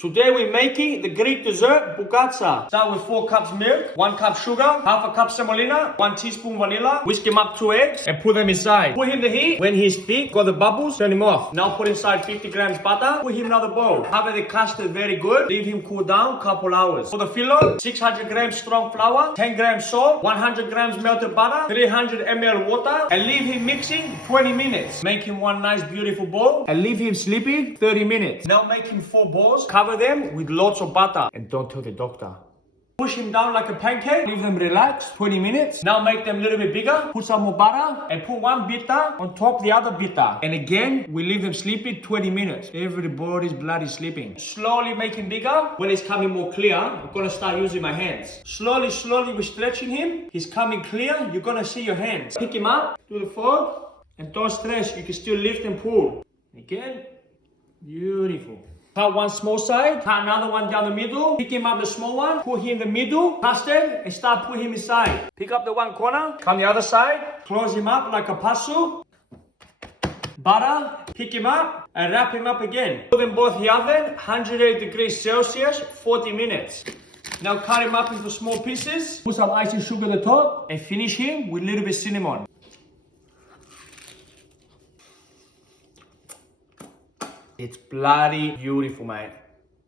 Today we're making the Greek dessert Bougatsa. Start with 4 cups milk, 1 cup sugar, half a cup semolina, 1 teaspoon vanilla. Whisk him up 2 eggs and put them inside. Put him in the heat. When he's thick, got the bubbles, turn him off. Now put inside 50 grams butter. Put him in another bowl. Cover the custard very good. Leave him cool down couple hours. For the filo, 600 grams strong flour, 10 grams salt, 100 grams melted butter, 300 ml water, and leave him mixing 20 minutes. Make him one nice beautiful bowl and leave him sleeping 30 minutes. Now make him 4 balls. Cover them with lots of butter and don't tell the doctor. Push him down like a pancake, leave them relax 20 minutes. Now make them a little bit bigger, put some more butter and put one bita on top the other bita. And again, we leave them sleeping 20 minutes. Everybody's bloody sleeping. Slowly make him bigger. When it's coming more clear, I'm gonna start using my hands. Slowly, we're stretching him. He's coming clear, you're gonna see your hands. Pick him up, do the fold, and don't stretch, you can still lift and pull. Again, beautiful. Cut one small side, cut another one down the middle, pick him up the small one, put him in the middle, custard, and start putting him inside. Pick up the one corner, come the other side, close him up like a puzzle, butter, pick him up, and wrap him up again. Put them both in the oven, 180 degrees Celsius, 40 minutes. Now cut him up into small pieces, put some icing sugar at the top, and finish him with a little bit of cinnamon. It's bloody beautiful, mate.